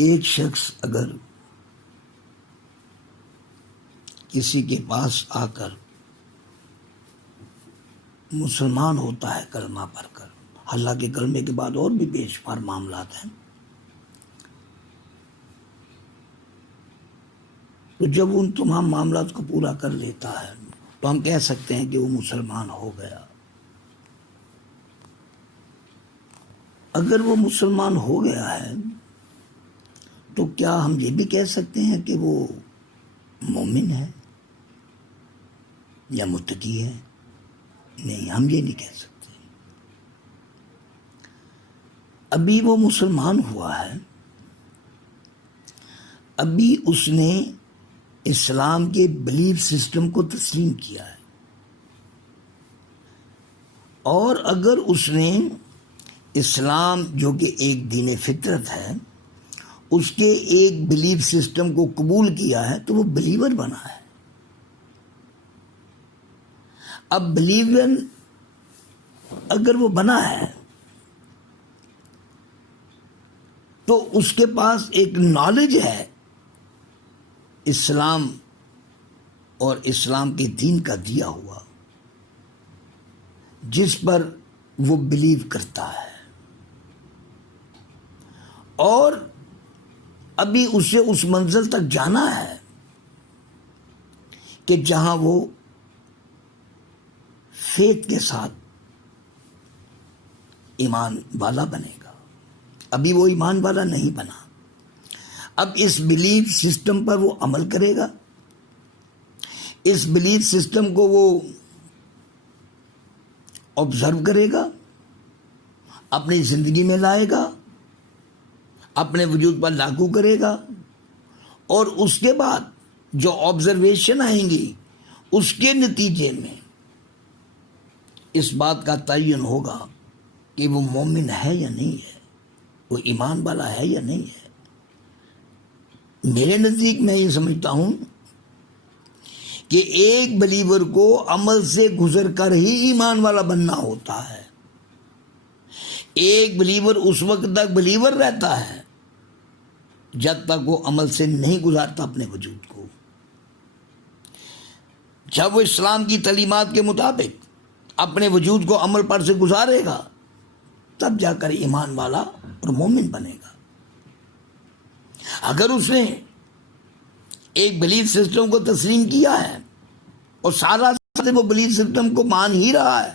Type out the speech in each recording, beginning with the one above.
ایک شخص اگر کسی کے پاس آ کر مسلمان ہوتا ہے کلمہ پڑھ کر، حالانکہ کلمے کے بعد اور بھی بے شمار معاملات ہیں، تو جب ان تمام معاملات کو پورا کر لیتا ہے تو ہم کہہ سکتے ہیں کہ وہ مسلمان ہو گیا۔ اگر وہ مسلمان ہو گیا ہے تو کیا ہم یہ بھی کہہ سکتے ہیں کہ وہ مومن ہے یا متقی ہے؟ نہیں، ہم یہ نہیں کہہ سکتے۔ ابھی وہ مسلمان ہوا ہے، ابھی اس نے اسلام کے بلیف سسٹم کو تسلیم کیا ہے، اور اگر اس نے اسلام جو کہ ایک دین فطرت ہے اس کے ایک بلیف سسٹم کو قبول کیا ہے تو وہ بلیور بنا ہے۔ اب بلیور اگر وہ بنا ہے تو اس کے پاس ایک نالج ہے اسلام اور اسلام کے دین کا دیا ہوا، جس پر وہ بلیو کرتا ہے، اور ابھی اسے اس منزل تک جانا ہے کہ جہاں وہ فیتھ کے ساتھ ایمان والا بنے گا۔ ابھی وہ ایمان والا نہیں بنا، اب اس بلیف سسٹم پر وہ عمل کرے گا، اس بلیف سسٹم کو وہ آبزرو کرے گا، اپنی زندگی میں لائے گا، اپنے وجود پر لاگو کرے گا، اور اس کے بعد جو آبزرویشن آئیں گی اس کے نتیجے میں اس بات کا تعین ہوگا کہ وہ مومن ہے یا نہیں ہے، وہ ایمان والا ہے یا نہیں ہے۔ میرے نزدیک میں یہ سمجھتا ہوں کہ ایک بلیور کو عمل سے گزر کر ہی ایمان والا بننا ہوتا ہے۔ ایک بلیور اس وقت تک بلیور رہتا ہے جب تک وہ عمل سے نہیں گزارتا اپنے وجود کو۔ جب وہ اسلام کی تعلیمات کے مطابق اپنے وجود کو عمل پر سے گزارے گا تب جا کر ایمان والا اور مومن بنے گا۔ اگر اس نے ایک بلیف سسٹم کو تسلیم کیا ہے اور سارا وہ بلیف سسٹم کو مان ہی رہا ہے،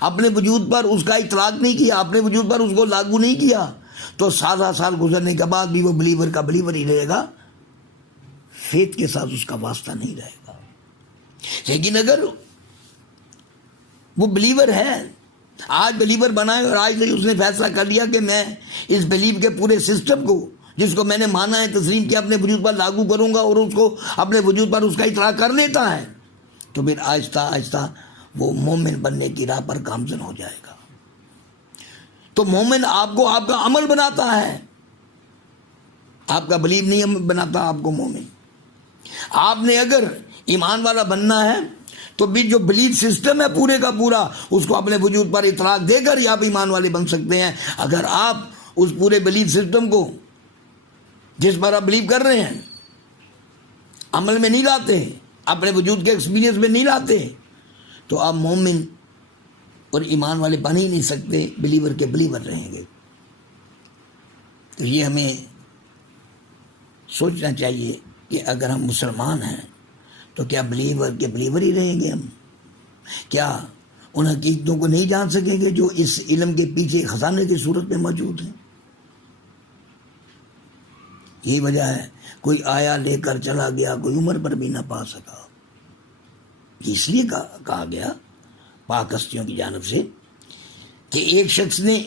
اپنے وجود پر اس کا اطلاق نہیں کیا، اپنے وجود پر اس کو لاگو نہیں کیا، تو سال گزرنے کے بعد بھی وہ بلیور کا بلیور ہی رہے گا، فیتھ کے ساتھ اس کا واسطہ نہیں رہے گا۔ لیکن اگر وہ بلیور ہے، آج بلیور بنا ہے اور آج سے اس نے فیصلہ کر لیا کہ میں اس بلیو کے پورے سسٹم کو جس کو میں نے مانا ہے تسلیم کیا اپنے وجود پر لاگو کروں گا، اور اس کو اپنے وجود پر اس کا اطلاق کر لیتا ہے، تو پھر آہستہ آہستہ وہ مومن بننے کی راہ پر گامزن ہو جائے گا۔ تو مومن آپ کو آپ کا عمل بناتا ہے، آپ کا بلیو نہیں بناتا آپ کو مومن۔ آپ نے اگر ایمان والا بننا ہے تو بھی جو بلیف سسٹم ہے پورے کا پورا اس کو اپنے وجود پر اطلاق دے کر ہی آپ ایمان والے بن سکتے ہیں۔ اگر آپ اس پورے بلیف سسٹم کو جس پر آپ بلیو کر رہے ہیں عمل میں نہیں لاتے، اپنے وجود کے ایکسپیرینس میں نہیں لاتے، تو آپ مومن اور ایمان والے بن ہی نہیں سکتے، بلیور کے بلیور رہیں گے۔ تو یہ ہمیں سوچنا چاہیے کہ اگر ہم مسلمان ہیں تو کیا بلیور کے بلیور ہی رہیں گے ہم؟ کیا ان حقیقتوں کو نہیں جان سکیں گے جو اس علم کے پیچھے خزانے کی صورت میں موجود ہیں؟ یہی وجہ ہے کوئی آیا لے کر چلا گیا، کوئی عمر پر بھی نہ پا سکا۔ اس لیے کہا گیا پاک ہستیوں کی جانب سے کہ ایک شخص نے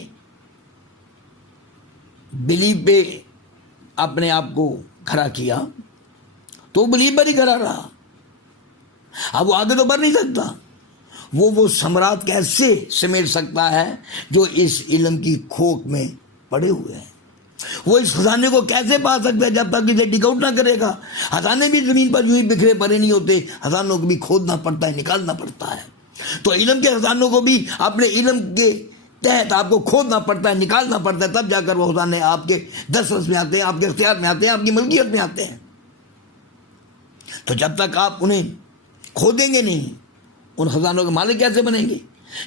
بلیو پہ اپنے آپ کو کھڑا کیا تو بلیو پر ہی کھڑا رہا، اب وہ آگے تو بڑھ نہیں سکتا۔ وہ ثمرات کیسے سمیٹ سکتا ہے جو اس علم کی کھوک میں پڑے ہوئے ہیں؟ وہ اس خزانے کو کیسے پا سکتا ہے جب تک اسے ڈگ آؤٹ نہ کرے گا؟ خزانے بھی زمین پر یوں ہی بکھرے پڑے نہیں ہوتے، خزانوں کو بھی کھودنا پڑتا ہے، نکالنا پڑتا ہے۔ تو علم کے خزانوں کو بھی اپنے علم تحت آپ کو کھودنا پڑتا ہے, نکالنا پڑتا ہے, تب جا کر وہ خزانے آپ کے دسترس میں آتے ہیں, آپ کے اختیار میں آتے ہیں, آپ کی ملکیت میں آتے ہیں. تو جب تک آپ انہیں کھودیں گے نہیں, ان خزانوں کے مالک کیسے بنیں گے؟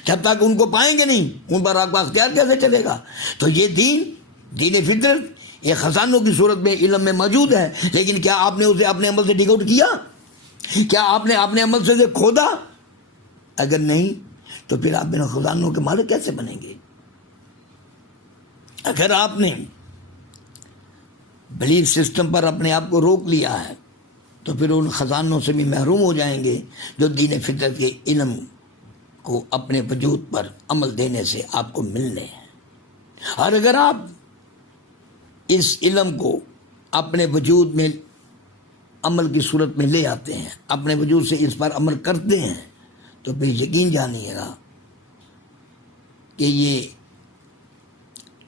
جب تک ان کو پائیں گے نہیں, ان پر آپ کا اختیار کیسے چلے گا؟ تو یہ دین فطرت یہ خزانوں کی صورت میں علم میں موجود ہے, لیکن کیا آپ نے اسے اپنے عمل سے ڈگ آؤٹ کیا؟ کیا آپ نے اپنے عمل سے اسے کھودا؟ اگر نہیں تو پھر آپ ان خزانوں کے مالک کیسے بنیں گے؟ اگر آپ نے بلیف سسٹم پر اپنے آپ کو روک لیا ہے تو پھر ان خزانوں سے بھی محروم ہو جائیں گے جو دین فطرت کے علم کو اپنے وجود پر عمل دینے سے آپ کو ملنے ہیں. اور اگر آپ اس علم کو اپنے وجود میں عمل کی صورت میں لے آتے ہیں, اپنے وجود سے اس پر عمل کرتے ہیں, تو پھر یقین جانیے گا کہ یہ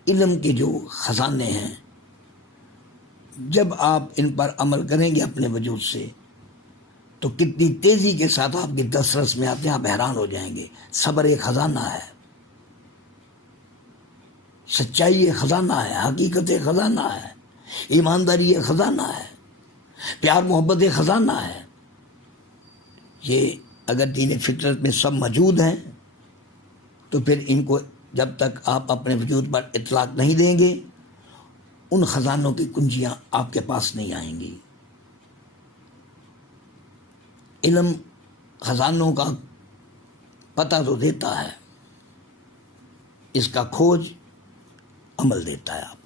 علم کے جو خزانے ہیں, جب آپ ان پر عمل کریں گے اپنے وجود سے تو کتنی تیزی کے ساتھ آپ کی دسترس میں آتے ہیں, آپ حیران ہو جائیں گے. صبر ایک خزانہ ہے, سچائی ایک خزانہ ہے, حقیقت ایک خزانہ ہے, ایمانداری ایک خزانہ ہے, پیار محبت ایک خزانہ ہے. یہ اگر دین فطرت میں سب موجود ہیں تو پھر ان کو جب تک آپ اپنے وجود پر اطلاق نہیں دیں گے, ان خزانوں کی کنجیاں آپ کے پاس نہیں آئیں گی. علم خزانوں کا پتہ تو دیتا ہے, اس کا کھوج عمل دیتا ہے آپ